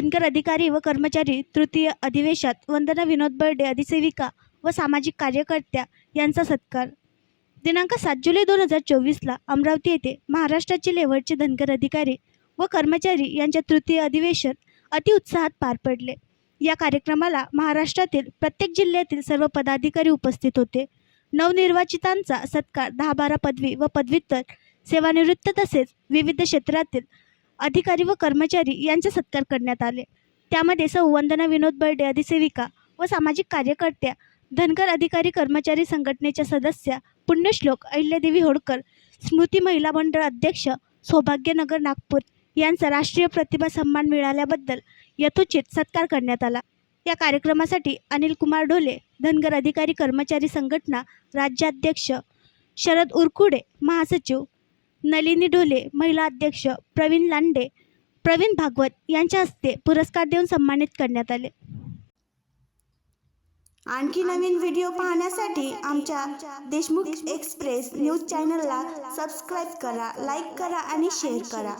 धनगर अधिकारी व कर्मचारी तृतीय अधिवेशनात वंदना विनोद बर्डे अधिसेविका व सामाजिक कार्यकर्त्या यांचा सत्कार। दिनांक 7 जुलै 2024ला अमरावती येथे महाराष्ट्राचे लेवलचे धनगर अधिकारी व कर्मचारी यांचे तृतीय अधिवेशन अतिउत्साहात पार पडले। या कार्यक्रमाला महाराष्ट्रातील प्रत्येक जिल्ह्यातील सर्व पदाधिकारी उपस्थित होते। नवनिर्वाचितांचा सत्कार 10-12 पदवी व पदव्युत्तर सेवानिवृत्त तसेच विविध क्षेत्रातील अधिकारी व कर्मचारी यांचा सत्कार करण्यात आले। त्यामध्ये सौ वंदना विनोद बर्डे अधिसेविका व सामाजिक कार्यकर्त्या, धनगर अधिकारी कर्मचारी संघटनेच्या सदस्या, पुण्यश्लोक अहिल्यादेवी होळकर स्मृती महिला मंडळ अध्यक्ष सौभाग्यनगर नागपूर यांचा राष्ट्रीय प्रतिभा सन्मान मिळाल्याबद्दल यथोचित सत्कार करण्यात आला। या कार्यक्रमासाठी अनिल कुमार ढोले धनगर अधिकारी कर्मचारी संघटना राज्याध्यक्ष, शरद उरकुडे महासचिव, नलिनी ढोले महिला अध्यक्ष, प्रवीण लांडे, प्रवीण भागवत यांच्या हस्ते पुरस्कार देऊन सन्मानित करण्यात आले। आणखी नवीन व्हिडिओ पाहण्यासाठी आमच्या देशमुख एक्सप्रेस न्यूज चॅनलला सबस्क्राईब करा, लाईक करा आणि शेअर करा।